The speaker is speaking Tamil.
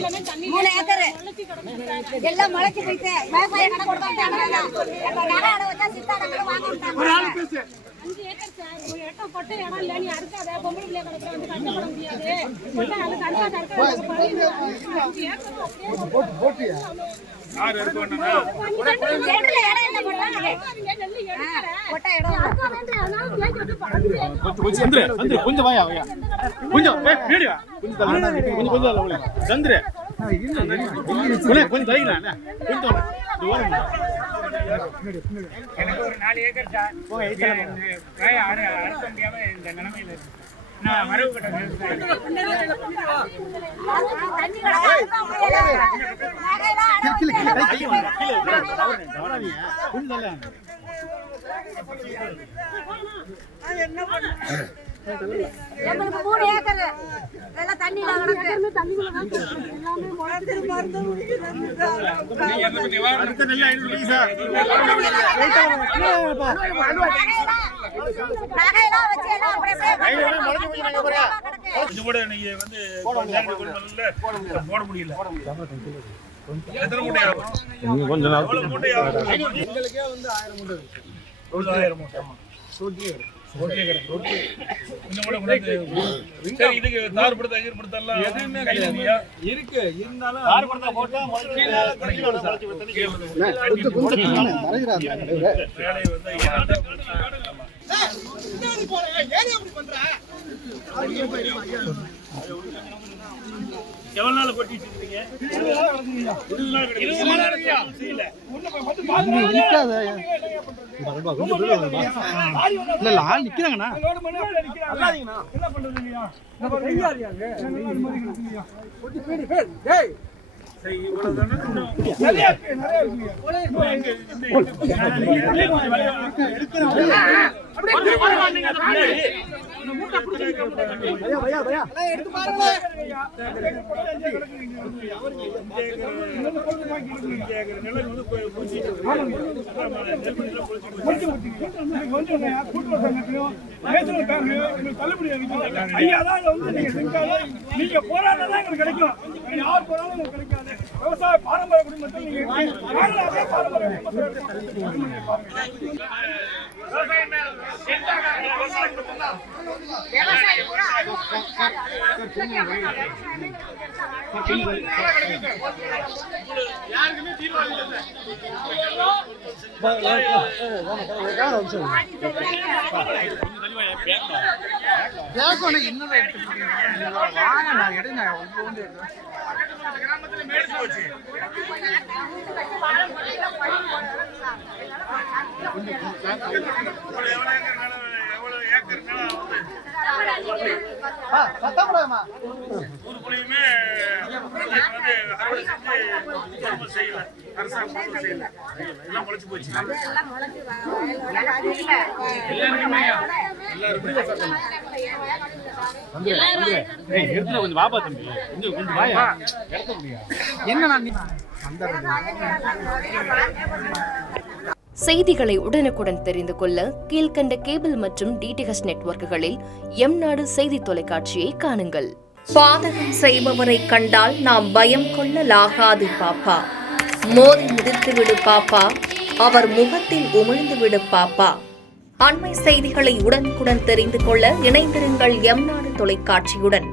3 ஏக்கர் எல்லாம் முளைச்சு போயிட்டு விவசாய கடை கொடுத்தாங்க. ஒரு ஆள் பேசு. 5 ஏக்கர் சார், ஒரு இடம் போட்டு இடம் இல்ல, நீ அடுக்காத பொம்பளை பிள்ளை கடை வந்து கஷ்டப்பட முடியாது. போட்டு அதுக்கு அண்ணா சர்க்கார் 5 ஏக்கர் போட்டியா யார் இருக்கணும்னா கேட்ல இடம் என்ன போடுறாங்க? நெல்லு எடுக்கற போட்ட இடம் அக்கா வேண்டாம்னா கேட்க வந்து சந்திர கொஞ்சம் வாயா கொஞ்சம் வீடியோ கொஞ்சம் தள்ளு சந்திர கொஞ்சம் தள்ளிடா கொஞ்சம் எனக்கு ஒரு 4 ஏக்கர் சார் அறுக்க முடியாம இந்த நிலைமையில இருக்கு. நான் மரபு கட்ட என்ன பண்ண 3 ஏக்கர் எல்லாம் தண்ணில கிடக்கு. தண்ணிக்குள்ள எல்லாமே முளைச்சு மருந்து முடிக்குது. அடுத்த நல்ல 500 பைசா நகையெல்லாம் வச்சு எல்லாம் அப்படியே இது கூட நீங்க வந்து போட முடியல. எத்தனை மூட்டை ஆகும்? கொஞ்சம் நாள் மூட்டை ஆகும். எங்களுக்கே வந்து 1000 மூட்டை இருக்கு. 1000 மூட்டை ரோட்லயே ரோட்லயே இன்னும் கூட சரி. இதுக்கு தார் படுத்த கீர் படுத்தலாம் எதுவுமே இருக்கு. இருந்தாலும் தார் படுத்த போட்டா வேலை வந்து எவ்வளவு நாள் கொட்டி வச்சிருக்கீங்க? 20 நாள் செய்யல. ஆள் நிக்கிறாங்கண்ணா. என்ன பண்றது? நீங்க போராட்டம் தான் எங்களுக்கு கிடைக்கும். யார் போராட்டம் எங்களுக்கு கிடைக்காது. விவசாய பாரம்பரிய குடும்பத்தில் நீங்க பாரம்பரிய யாருக்குமே தீர்வு கிராமத்துல மேடிச்சு போச்சு. எவ்வளவு ஏக்கர் ஊருக்குள்ளயுமே வந்து அறுவடை செஞ்சு செய்யல. அரசாங்கம் செய்யல. எல்லாம் முளைச்சு போச்சு. கொஞ்சம் வாபா தம்பி கொஞ்சம் வாயா என்ன செய்திகளை உடனுக்குடன் தெரிந்து கொள்ள கீழ்கண்ட கேபிள் மற்றும் டிடிஹெச் நெட்வொர்க்குகளில் எம் நாடு செய்தி தொலைக்காட்சியை காணுங்கள். பாதகம் செய்பவரை கண்டால் நாம் பயம் கொள்ளலாகாது பாப்பா. மோதி மிதித்துவிடு பாப்பா, அவர் முகத்தில் உமிழ்ந்துவிடு பாப்பா. அண்மை செய்திகளை உடனுக்குடன் தெரிந்து கொள்ள இணைந்திருங்கள் எம் நாடு தொலைக்காட்சியுடன்.